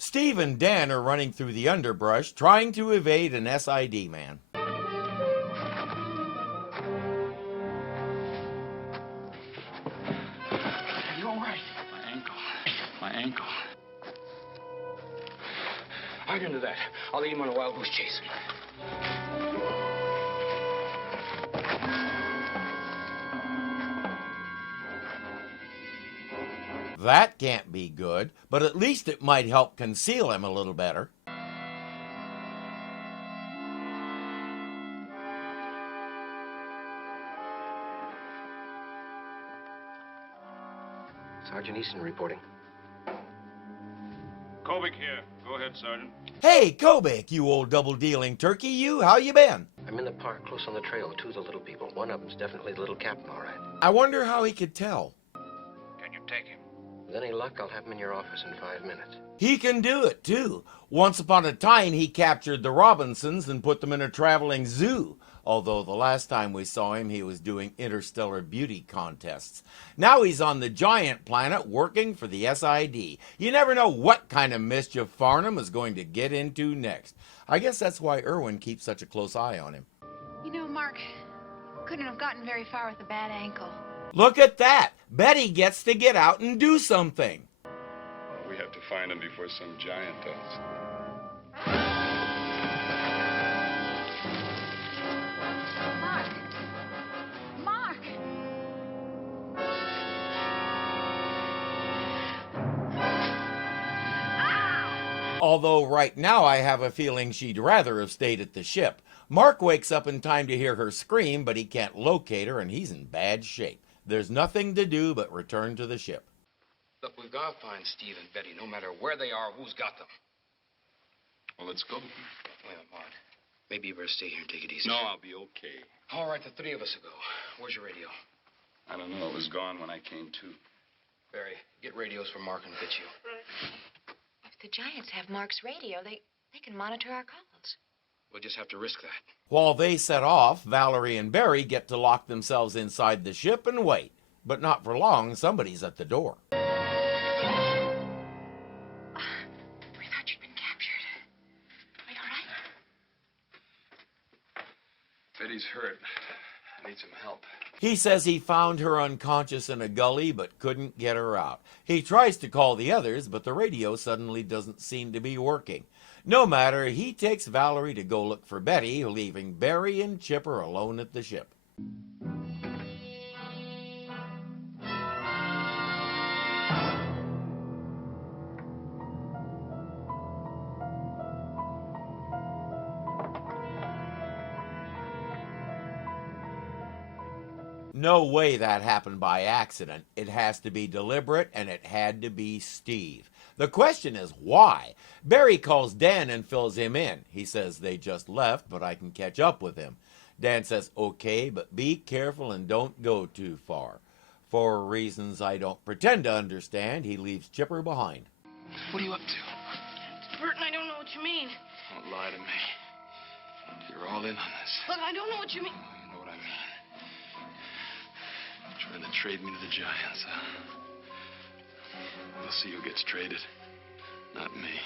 Steve and Dan are running through the underbrush trying to evade an SID man. Are you all right? My ankle. I'll get into that. I'll lead him on a wild goose chase. That can't be good, but at least it might help conceal him a little better. Sergeant Easton reporting. Kobick here. Go ahead, Sergeant. Hey, Kobick, you old double-dealing turkey, you, how you been? I'm in the park, close on the trail. Two of the little people. One of them's definitely the little captain, all right. I wonder how he could tell. Can you take him? With any luck, I'll have him in your office in 5 minutes. He can do it, too. Once upon a time, he captured the Robinsons and put them in a traveling zoo. Although the last time we saw him, he was doing interstellar beauty contests. Now he's on the giant planet working for the SID. You never know what kind of mischief Farnham is going to get into next. I guess that's why Irwin keeps such a close eye on him. You know, Mark, couldn't have gotten very far with a bad ankle. Look at that! Betty gets to get out and do something. We have to find him before some giant does. Mark! Although right now I have a feeling she'd rather have stayed at the ship. Mark wakes up in time to hear her scream, but he can't locate her and he's in bad shape. There's nothing to do but return to the ship. Look, we've got to find Steve and Betty, no matter where they are, who's got them. Well, let's go. Wait a minute, Mark. Maybe you better stay here and take it easy. No, I'll be okay. All right, the three of us will go. Where's your radio? I don't know. It was gone when I came to. Barry, get radios for Mark and Fitzhugh. If the Giants have Mark's radio, they can monitor our calls. We'll just have to risk that. While they set off, Valerie and Barry get to lock themselves inside the ship and wait. But not for long, somebody's at the door. We thought you'd been captured. Are you all right? Betty's hurt. I need some help. He says he found her unconscious in a gully but couldn't get her out. He tries to call the others, but the radio suddenly doesn't seem to be working. No matter, he takes Valerie to go look for Betty, leaving Barry and Chipper alone at the ship. No way that happened by accident. It has to be deliberate, and it had to be Steve. The question is why? Barry calls Dan and fills him in. He says they just left, but I can catch up with him. Dan says, okay, but be careful and don't go too far. For reasons I don't pretend to understand, he leaves Chipper behind. What are you up to? It's Bert, and I don't know what you mean. Don't lie to me. You're all in on this. Look, I don't know what you mean. Oh, you know what I mean. Trying to trade me to the Giants, huh? We'll see who gets traded. Not me.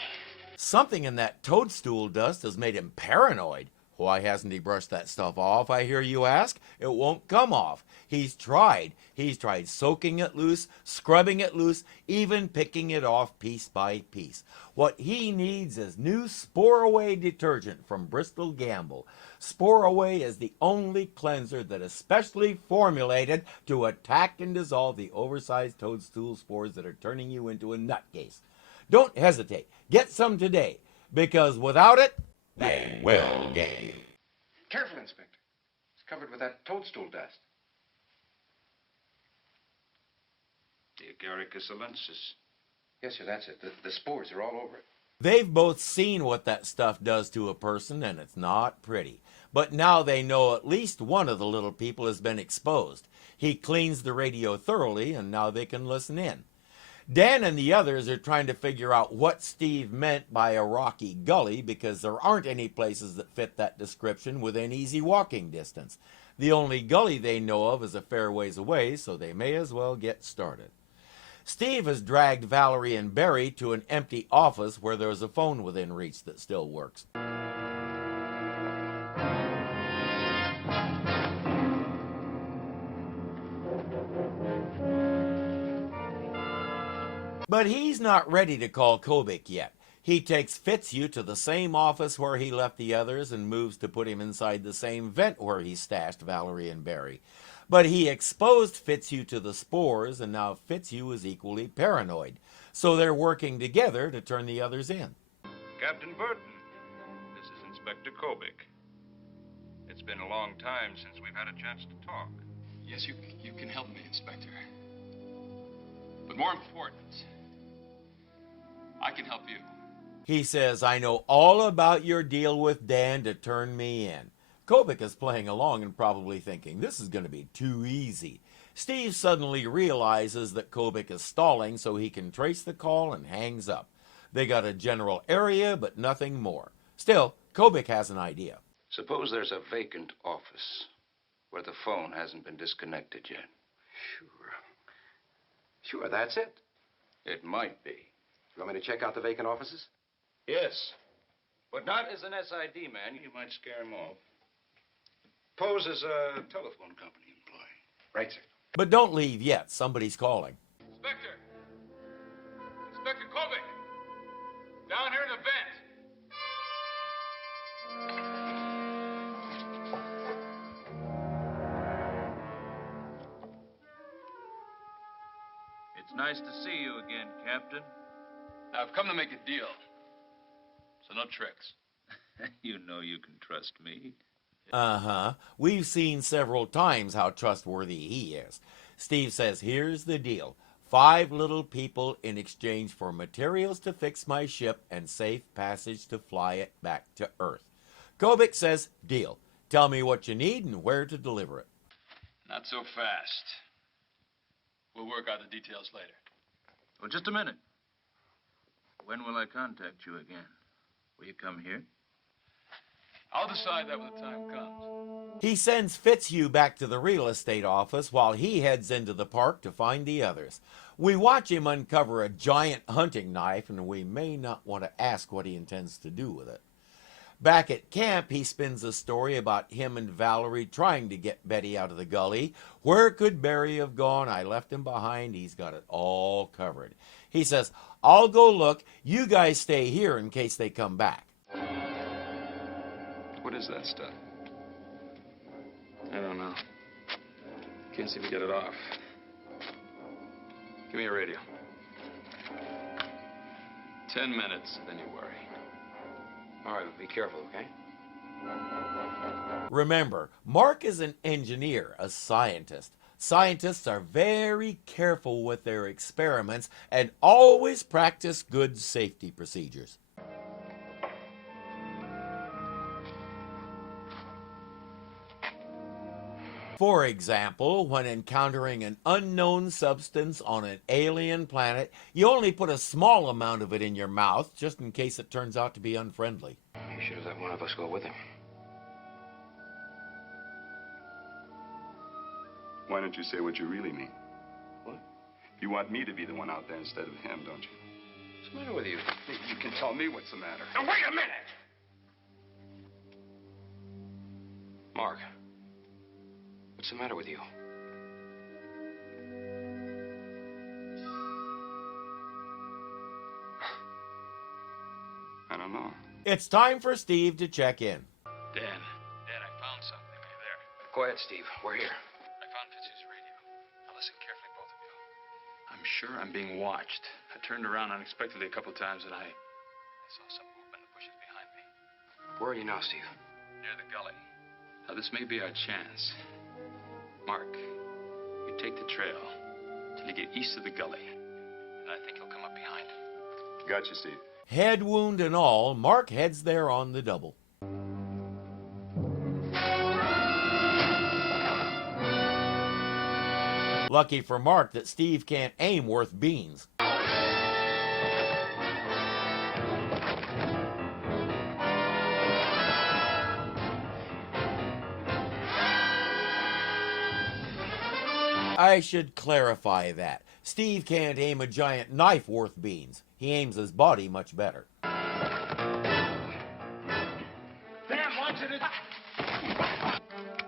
Something in that toadstool dust has made him paranoid. Why hasn't he brushed that stuff off, I hear you ask? It won't come off. He's tried. He's tried soaking it loose, scrubbing it loose, even picking it off piece by piece. What he needs is new Spore Away detergent from Bristol Gamble. Spore Away is the only cleanser that is specially formulated to attack and dissolve the oversized toadstool spores that are turning you into a nutcase. Don't hesitate. Get some today, because without it, they will get you. Careful, Inspector. It's covered with that toadstool dust. The Agaricus alensis. Yes, sir, that's it. The spores are all over it. They've both seen what that stuff does to a person, and it's not pretty. But now they know at least one of the little people has been exposed. He cleans the radio thoroughly, and now they can listen in. Dan and the others are trying to figure out what Steve meant by a rocky gully, because there aren't any places that fit that description within easy walking distance. The only gully they know of is a fair ways away, so they may as well get started. Steve has dragged Valerie and Barry to an empty office where there's a phone within reach that still works. But he's not ready to call Kobick yet. He takes Fitzhugh to the same office where he left the others and moves to put him inside the same vent where he stashed Valerie and Barry. But he exposed Fitzhugh to the spores, and now Fitzhugh is equally paranoid. So they're working together to turn the others in. Captain Burton, this is Inspector Kobick. It's been a long time since we've had a chance to talk. Yes, you can help me, Inspector. But more important, I can help you. He says, I know all about your deal with Dan to turn me in. Kobick is playing along and probably thinking, this is going to be too easy. Steve suddenly realizes that Kobick is stalling so he can trace the call and hangs up. They got a general area, but nothing more. Still, Kobick has an idea. Suppose there's a vacant office where the phone hasn't been disconnected yet. Sure, that's it. It might be. You want me to check out the vacant offices? Yes, but not as an SID man. You might scare him off. Pose as a telephone company employee. Right, sir. But don't leave yet. Somebody's calling. Inspector! Inspector Kobick! Down here in the vent! It's nice to see you again, Captain. Now, I've come to make a deal. So no tricks. You know you can trust me. Uh-huh. We've seen several times how trustworthy he is. Steve says, here's the deal. 5 little people in exchange for materials to fix my ship and safe passage to fly it back to Earth. Kobick says, deal. Tell me what you need and where to deliver it. Not so fast. We'll work out the details later. Well, just a minute. When will I contact you again? Will you come here? I'll decide that when the time comes. He sends Fitzhugh back to the real estate office while he heads into the park to find the others. We watch him uncover a giant hunting knife, and we may not want to ask what he intends to do with it. Back at camp, he spins a story about him and Valerie trying to get Betty out of the gully. Where could Barry have gone? I left him behind. He's got it all covered. He says, I'll go look. You guys stay here in case they come back. What is that stuff? I don't know. Can't seem to get it off. Give me a radio. 10 minutes, then you worry. All right, but be careful, okay? Remember, Mark is an engineer, a scientist. Scientists are very careful with their experiments and always practice good safety procedures. For example, when encountering an unknown substance on an alien planet, you only put a small amount of it in your mouth just in case it turns out to be unfriendly. You should have let one of us go with him. Why don't you say what you really mean? What? You want me to be the one out there instead of him, don't you? What's the matter with you? You can tell me what's the matter. Now, wait a minute! Mark, what's the matter with you? I don't know. It's time for Steve to check in. Dan, I found something. Are you there? Go ahead, Steve. We're here. I found Fitz's radio. Now listen carefully, both of you. I'm sure I'm being watched. I turned around unexpectedly a couple times, and I saw some movement in the bushes behind me. Where are you now, Steve? Near the gully. Now, this may be our chance. Mark, you take the trail till you get east of the gully, and I think he'll come up behind. Gotcha, Steve. Head wound and all, Mark heads there on the double. Lucky for Mark that Steve can't aim worth beans. I should clarify that. Steve can't aim a giant knife worth beans. He aims his body much better.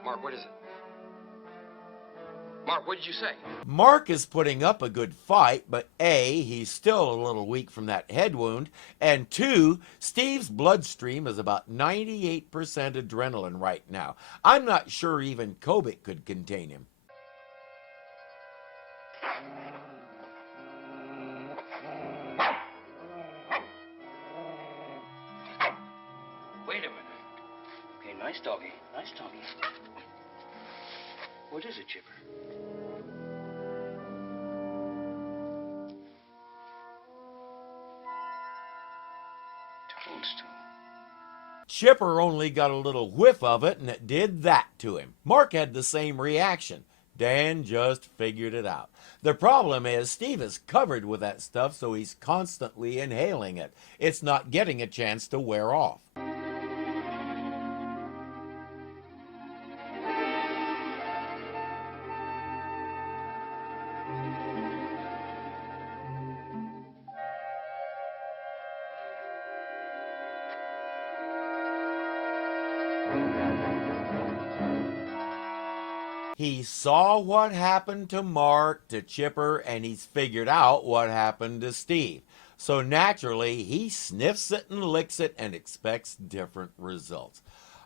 Mark, what is it? Mark, what did you say? Mark is putting up a good fight, but A, he's still a little weak from that head wound, and 2, Steve's bloodstream is about 98% adrenaline right now. I'm not sure even Kobick could contain him. Wait a minute. Okay, nice doggy. Nice doggy. What is it, Chipper? Toadstool. Chipper only got a little whiff of it, and it did that to him. Mark had the same reaction. Dan just figured it out. The problem is Steve is covered with that stuff, so he's constantly inhaling it. It's not getting a chance to wear off. He saw what happened to Mark, to Chipper, and he's figured out what happened to Steve. So naturally, he sniffs it and licks it and expects different results.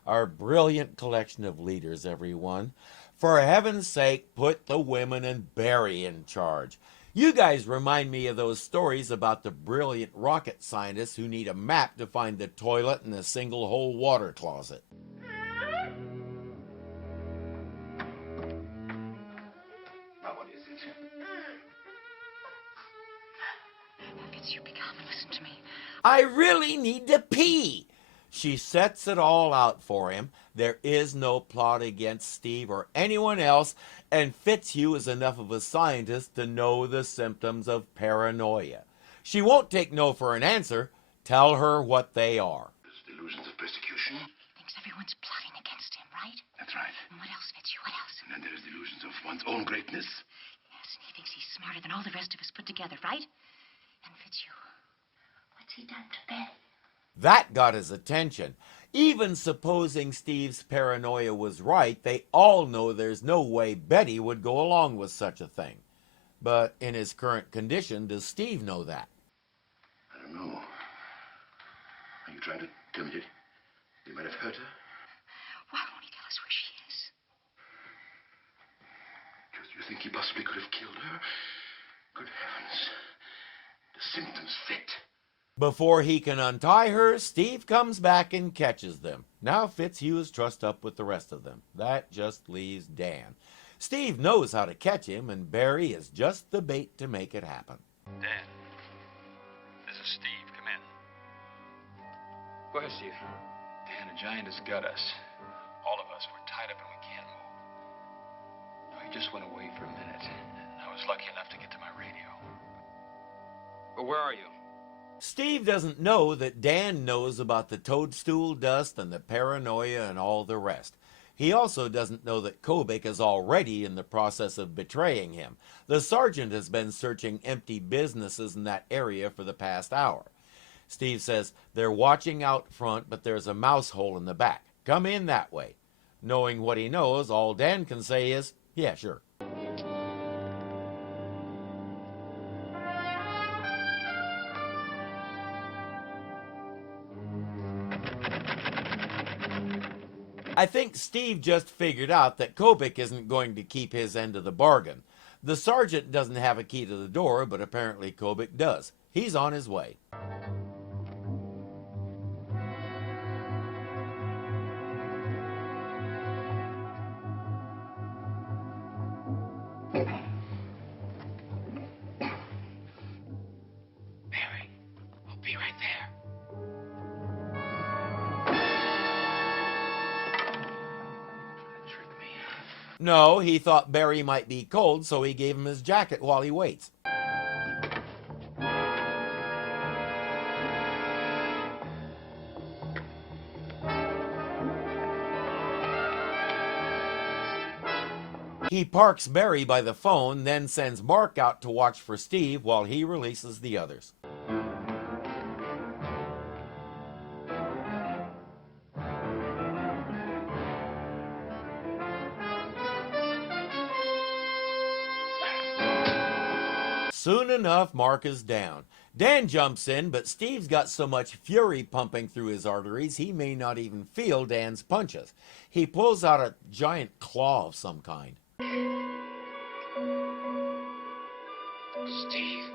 Our brilliant collection of leaders, everyone. For heaven's sake, put the women and Barry in charge. You guys remind me of those stories about the brilliant rocket scientists who need a map to find the toilet in a single-hole water closet. Fitz, you be calm and listen to me. I really need to pee. She sets it all out for him. There is no plot against Steve or anyone else, and Fitzhugh is enough of a scientist to know the symptoms of paranoia. She won't take no for an answer. Tell her what they are. There's delusions of persecution. He thinks everyone's plotting against him, right? That's right. And what else, Fitzhugh? What else? And then there's delusions of one's own greatness. Yes, and he thinks he's smarter than all the rest of us put together, right? And Fitzhugh, what's he done to Betty? That got his attention. Even supposing Steve's paranoia was right, they all know there's no way Betty would go along with such a thing. But in his current condition, does Steve know that? I don't know. Are you trying to tell me that they might have hurt her? Why won't he tell us where she is? Just you think he possibly could have killed her? Good heavens. The symptoms fit. Before he can untie her, Steve comes back and catches them. Now Fitzhugh is trussed up with the rest of them. That just leaves Dan. Steve knows how to catch him, and Barry is just the bait to make it happen. Dan, this is Steve. Come in. Go ahead, Steve. Dan, a giant has got us. All of us. We're tied up and we can't move. No, he just went away for a minute. I was lucky enough to get to my radio. But where are you? Steve doesn't know that Dan knows about the toadstool dust and the paranoia and all the rest. He also doesn't know that Kobick is already in the process of betraying him. The sergeant has been searching empty businesses in that area for the past hour. Steve says they're watching out front, but there's a mouse hole in the back. Come in that way. Knowing what he knows, all Dan can say is, yeah, sure. I think Steve just figured out that Kobick isn't going to keep his end of the bargain. The sergeant doesn't have a key to the door, but apparently Kobick does. He's on his way. Barry, I'll be right there. No, he thought Barry might be cold, so he gave him his jacket while he waits. He parks Barry by the phone, then sends Mark out to watch for Steve while he releases the others. Soon enough, Mark is down. Dan jumps in, but Steve's got so much fury pumping through his arteries, he may not even feel Dan's punches. He pulls out a giant claw of some kind. Steve.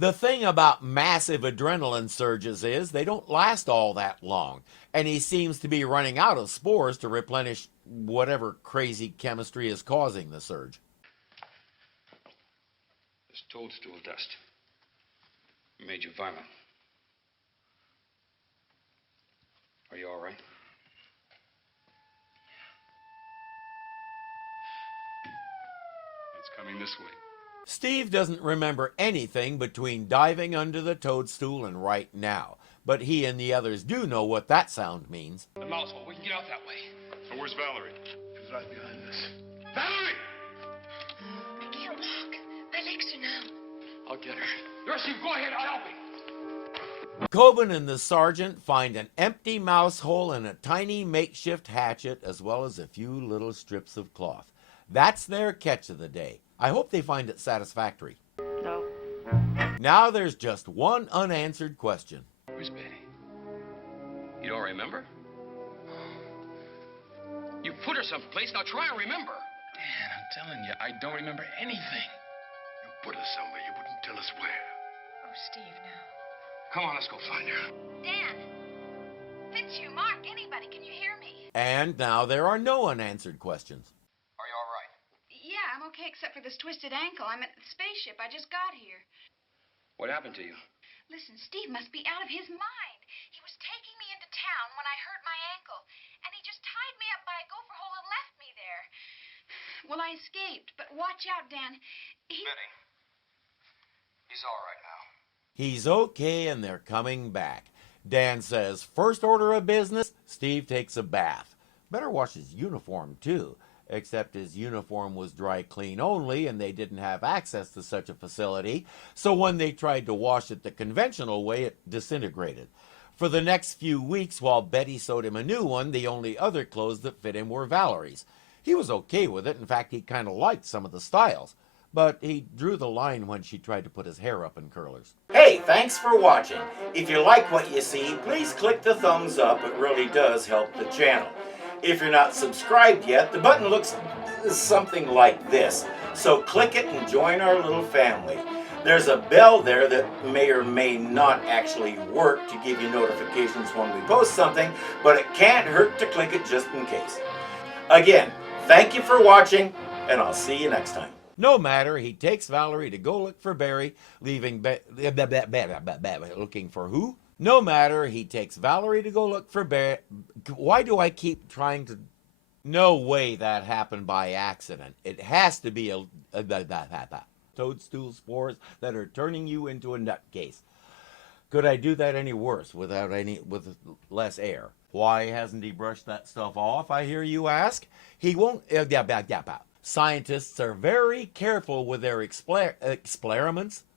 The thing about massive adrenaline surges is they don't last all that long, and he seems to be running out of spores to replenish whatever crazy chemistry is causing the surge. This toadstool dust made you violent. Are you all right? It's coming this way. Steve doesn't remember anything between diving under the toadstool and right now, but he and the others do know what that sound means. The mouse hole. We can get out that way. So where's Valerie? She's right behind us. Valerie! I can't walk. My legs are numb. I'll get her. The rest of you, go ahead. I'll help you. Kobick and the sergeant find an empty mouse hole and a tiny makeshift hatchet, as well as a few little strips of cloth. That's their catch of the day. I hope they find it satisfactory. No. Now there's just one unanswered question. Where's Betty? You don't remember? You put her someplace. Now try and remember. Dan, I'm telling you, I don't remember anything. You put us somewhere. You wouldn't tell us where. Oh, Steve, no. Come on, let's go find her. Dan! Fitzhugh, Mark, anybody, can you hear me? And now there are no unanswered questions. Are you all right? Yeah, I'm okay except for this twisted ankle. I'm at the spaceship. I just got here. What happened to you? Listen, Steve must be out of his mind. He was taking me into town when I hurt my ankle, and he just tied me up by a gopher hole and left me there. Well, I escaped, but watch out, Dan. Betty. He's all right now. He's okay and they're coming back. Dan says, first order of business, Steve takes a bath. Better wash his uniform too, except his uniform was dry clean only and they didn't have access to such a facility, so when they tried to wash it the conventional way, it disintegrated. For the next few weeks while Betty sewed him a new one, the only other clothes that fit him were Valerie's. He was okay with it. In fact, he kind of liked some of the styles. But he drew the line when she tried to put his hair up in curlers. Hey, thanks for watching. If you like what you see, please click the thumbs up. It really does help the channel. If you're not subscribed yet, the button looks something like this. So click it and join our little family. There's a bell there that may or may not actually work to give you notifications when we post something, but it can't hurt to click it just in case. Again, thank you for watching, and I'll see you next time. No matter, he takes Valerie to go look for Barry, leaving looking for who? No matter, he takes Valerie to go look for Barry. Why do I keep trying to? No way that happened by accident. It has to be a toadstool spores that are turning you into a nutcase. Could I do that any worse with less air? Why hasn't he brushed that stuff off, I hear you ask? He won't. Scientists are very careful with their experiments.